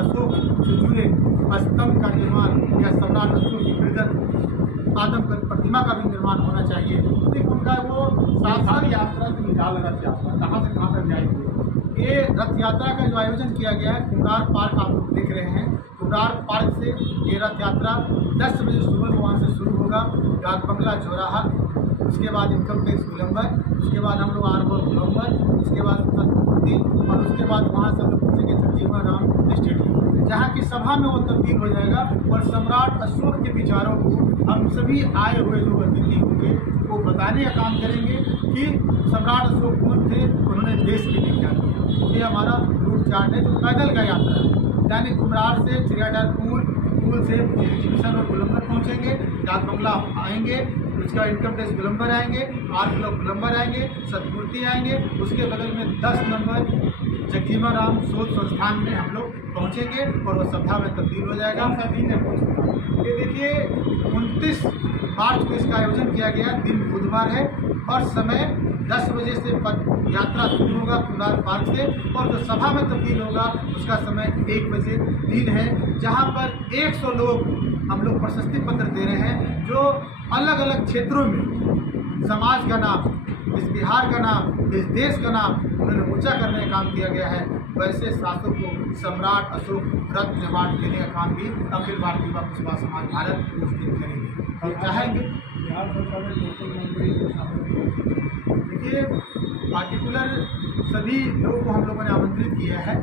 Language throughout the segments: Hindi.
अशोक से जुड़े स्तंभ का निर्माण या सम्राट अशोक की मृदत आदमकद प्रतिमा का भी निर्माण होना चाहिए। लेकिन उनका वो शासन यात्रा से निकाल रथ यात्रा कहाँ से कहाँ तक जाएगी। ये रथ यात्रा का जो आयोजन किया गया है कुम्हरार पार्क आप लोग देख रहे हैं। कुम्हरार पार्क से ये रथ यात्रा 10 बजे सुबह को वहाँ से शुरू होगा। डाक बंगला चौराहा, उसके बाद इनकम टैक्स गोलंबर, उसके बाद हम लोग आरबोर गोलंबर, उसके बाद सतपुरती और उसके बाद वहाँ से हम लोग पहुँचेंगे जगजीवन राम स्टेडियम, जहाँ की सभा में वो तब्दील हो जाएगा। और सम्राट अशोक के विचारों को हम सभी आए हुए जो अतिथि होंगे वो बताने का काम करेंगे कि सम्राट अशोक कौन थे, उन्होंने देश के लिए क्या किया। ये हमारा रूट चार्ट है जो पैदल का यात्रा है। यानी कुम्हरार से चिड़ियाघर पुल से एग्जीबिशन और गोलंबर पहुँचेंगे, डाक बंगला आएंगे, उसका इनकम टैक्स गोलंबर आएंगे, 8 ब्लॉक गोलंबर आएंगे, सतपुरती आएंगे, उसके बगल में 10 नंबर जगजीवन राम शोध संस्थान में हम लोग पहुँचेंगे और वह सभा में तब्दील हो जाएगा। ये देखिए 29 मार्च को इसका आयोजन किया गया, दिन बुधवार है और समय 10 बजे से पद यात्रा शुरू होगा कुम्हरार पार्क से और जो सभा में तब्दील होगा उसका समय 1 बजे दिन है, जहां पर 100 लोग हम लोग प्रशस्ति पत्र दे रहे हैं जो अलग अलग क्षेत्रों में समाज का नाम, इस बिहार का नाम, इस देश का नाम उन्होंने ऊंचा करने का काम किया गया है। वैसे शासक को सम्राट अशोक रत्न अवार्ड देने का काम भी अखिल भारतीय युवा कुशवाहा समाज भारत उस दिन करेंगे और चाहेंगे। बिहार सरकार ने लोकल मंत्री को शामिल देखिए पार्टिकुलर सभी लोगों को हम लोगों ने आमंत्रित किया है।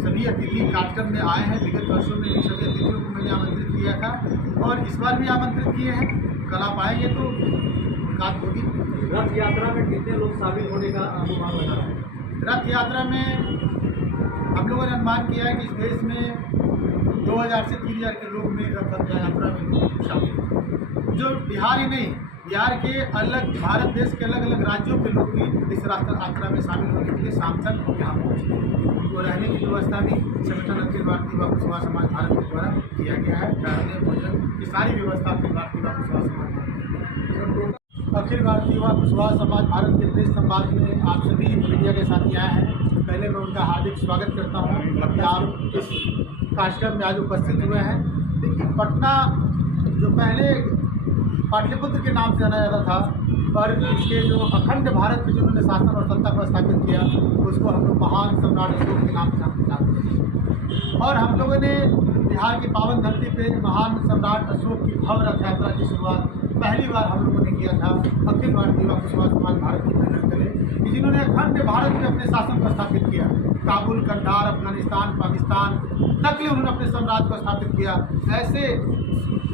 सभी अतिथि कार्यक्रम में आए हैं। विगत वर्षों में भी सभी अतिथियों को मैंने आमंत्रित किया था और इस बार भी आमंत्रित किए हैं। कल आप आएंगे तो मुलाकात होगी। रथ यात्रा में कितने लोग शामिल होने का अनुमान लगा है? रथ यात्रा में हम लोगों ने अनुमान किया है कि इस देश में 2000 से 3000 के लोग में रथ यात्रा में शामिल हैं। जो बिहार ही नहीं, बिहार के अलग भारत देश के अलग अलग राज्यों के लोग भी इस रथ यात्रा में शामिल होने के लिए शाम तक यहाँ पहुँचे। उनको रहने की व्यवस्था भी संगठन अखिल भारतीय युवा कुशवाहा समाज भारत के द्वारा किया गया है। रहने भोजन की सारी व्यवस्था अखिल भारतीय युवा कुशवाहा समाज भारत अखिल भारतीय युवा कुशवाहा समाज भारत के प्रेस संवाद में आप सभी मीडिया के साथी आए हैं। पहले मैं उनका हार्दिक स्वागत करता हूँ कि आप इस कार्यक्रम में आज उपस्थित हुए हैं। देखिए पटना जो पहले पाटलिपुत्र के नाम से जाना जाता था पर इसके जो अखंड भारत में जिन्होंने शासन और सत्ता को स्थापित किया उसको हम लोग महान सम्राट अशोक के नाम से जानते हैं। और हम लोगों ने बिहार की पावन धरती पे महान सम्राट अशोक की भव्य रथ यात्रा की शुरुआत पहली बार हम लोगों ने किया था। अखिल भारतीय युवा कुशवाहा समाज भारत की मेहनत करे जिन्होंने अखंड भारत में अपने शासन को स्थापित किया। काबुल, कंधार, अफगानिस्तान, पाकिस्तान तक ले उन्होंने अपने साम्राज्य को स्थापित किया। ऐसे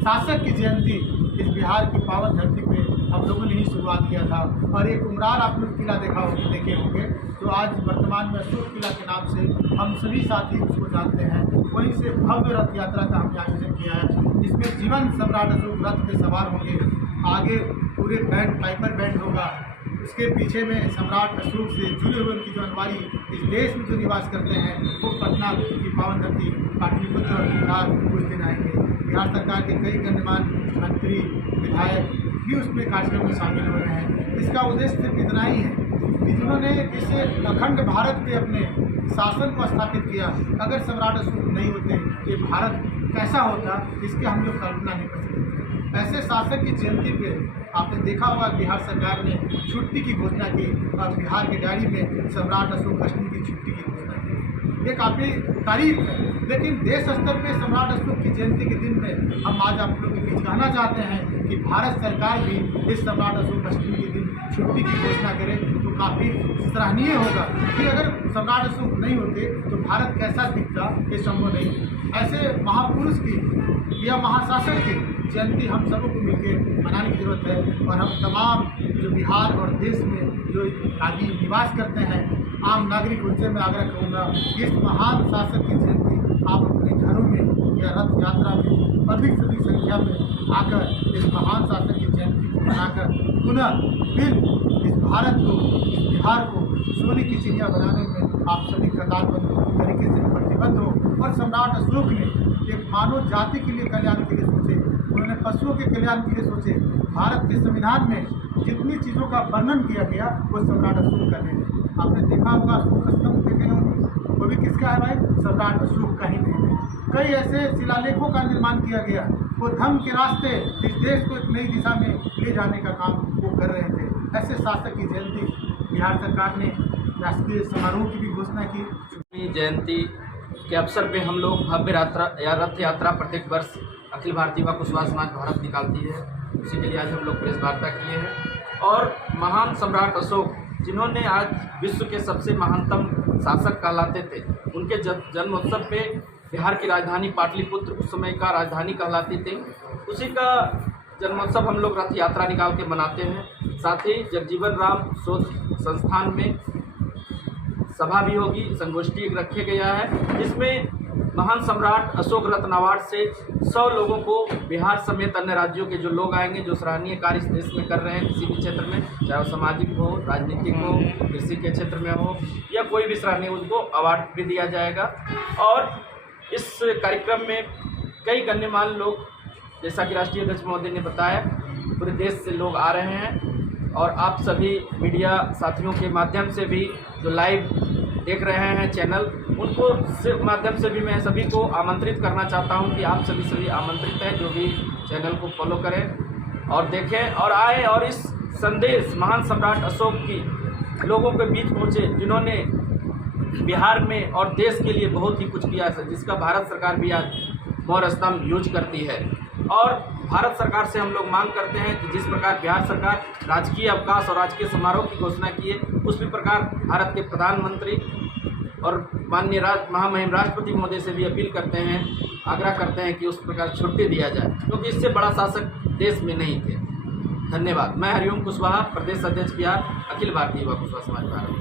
शासक की जयंती इस बिहार की पावन धरती पे हम लोगों ने ही शुरुआत किया था। और एक कुम्हरार आप लोग किला देखे होंगे जो आज वर्तमान में अशोक किला के नाम से हम सभी साथी उसको जानते हैं। वहीं से भव्य रथ यात्रा का हमने आयोजन किया है जिसमें जीवन सम्राट अशोक रथ पे सवार होंगे। आगे पूरे बैंड पाइपर बैंड होगा, उसके पीछे में सम्राट अशोक से जुड़े हुए उनकी जो अनुयायी इस देश में जो निवास करते हैं वो पटना की पावन धरती पाटलिपुत्र और कुम्हरार कुछ दिन आएंगे। बिहार सरकार के कई गणमान्य मंत्री, विधायक भी उसमें कार्यक्रम में शामिल हो रहे हैं। इसका उद्देश्य सिर्फ इतना ही है कि जिन्होंने इस अखंड भारत पे अपने शासन को स्थापित किया, अगर सम्राट अशोक नहीं होते ये भारत कैसा होता इसकी हम लोग कल्पना नहीं कर सकते। ऐसे शासक की जयंती पे आपने देखा होगा बिहार सरकार ने छुट्टी की घोषणा की और बिहार की डायरी में सम्राट अशोक अष्टमी की छुट्टी की घोषणा की। ये काफ़ी तारीफ है। लेकिन देश स्तर पे सम्राट अशोक की जयंती के दिन में हम आज आप लोगों के बीच कहना चाहते हैं कि भारत सरकार भी इस सम्राट अशोक अष्टमी के दिन छुट्टी की घोषणा करे तो काफ़ी सराहनीय होगा। कि अगर सम्राट अशोक नहीं होते तो भारत कैसा दिखता ये संभव नहीं। ऐसे महापुरुष की या महाशासक की जयंती हम सबों को मिलकर मनाने की जरूरत है। और हम तमाम जो बिहार और देश में जो आदि निवास करते हैं आम नागरिक उनसे मैं आग्रह करूँगा कि इस महान शासक की जयंती आप अपने घरों में या रथ यात्रा में अधिक से अधिक संख्या में आकर इस महान शासक की जयंती को मनाकर पुनः फिर इस भारत को, इस बिहार को सोने की चिड़िया बनाने में आप सभी कतारबद्ध तरीके से प्रतिबद्ध हो। और सम्राट अशोक ने एक मानव जाति के लिए कल्याण के लिए सोचे, उन्होंने पशुओं के कल्याण के लिए सोचे। भारत के संविधान में जितनी चीज़ों का वर्णन किया गया वो सम्राट अशोक का देन है। आपने देखा होगा अशोक स्तंभ देखे होंगे, वो भी किसका है भाई? सम्राट अशोक का ही देन है। कई ऐसे शिलालेखों का निर्माण किया गया। वो धर्म के रास्ते इस देश को एक नई दिशा में ले जाने का काम वो कर रहे थे। ऐसे शासक की जयंती बिहार सरकार ने राष्ट्रीय समारोह की भी घोषणा की। जयंती के अवसर पे हम लोग भव्य रथ यात्रा प्रत्येक वर्ष अखिल भारतीय युवा कुशवाहा समाज भारत निकालती है। उसी के लिए आज हम लोग प्रेस वार्ता किए हैं। और महान सम्राट अशोक, जिन्होंने आज विश्व के सबसे महानतम शासक कहलाते थे, उनके जन्मोत्सव पे बिहार की राजधानी पाटलिपुत्र उस समय का राजधानी कहलाती थी, उसी का जन्मोत्सव हम लोग रथ यात्रा निकाल के मनाते हैं। साथ ही जगजीवन राम शोध संस्थान में सभा भी होगी, संगोष्ठी रखे गया है, जिसमें महान सम्राट अशोक रत्न अवार्ड से 100 लोगों को बिहार समेत अन्य राज्यों के जो लोग आएंगे, जो सराहनीय कार्य इस देश में कर रहे हैं किसी भी क्षेत्र में, चाहे वो सामाजिक हो, राजनीतिक हो, कृषि के क्षेत्र में हो या कोई भी सराहनीय, उनको अवार्ड भी दिया जाएगा। और इस कार्यक्रम में कई गण्यमान्य लोग, जैसा कि राष्ट्रीय अध्यक्ष महोदय ने बताया, पूरे देश से लोग आ रहे हैं। और आप सभी मीडिया साथियों के माध्यम से भी जो लाइव देख रहे हैं चैनल, उनको सिर्फ माध्यम से भी मैं सभी को आमंत्रित करना चाहता हूं कि आप सभी आमंत्रित हैं, जो भी चैनल को फॉलो करें और देखें और आए और इस संदेश महान सम्राट अशोक की लोगों के बीच पहुंचे, जिन्होंने बिहार में और देश के लिए बहुत ही कुछ किया है, जिसका भारत सरकार भी आज मौर्य स्तंभ यूज करती है। और भारत सरकार से हम लोग मांग करते हैं कि जिस प्रकार बिहार सरकार राजकीय अवकाश और राजकीय समारोह की घोषणा की है, उसी प्रकार भारत के प्रधानमंत्री और माननीय महामहिम राष्ट्रपति महोदय से भी अपील करते हैं, आग्रह करते हैं कि उस प्रकार छुट्टी दिया जाए, क्योंकि इससे बड़ा शासक देश में नहीं थे। धन्यवाद। मैं हरिओम कुशवाहा, प्रदेश अध्यक्ष बिहार, अखिल भारतीय युवा कुशवाहा समाज भारत।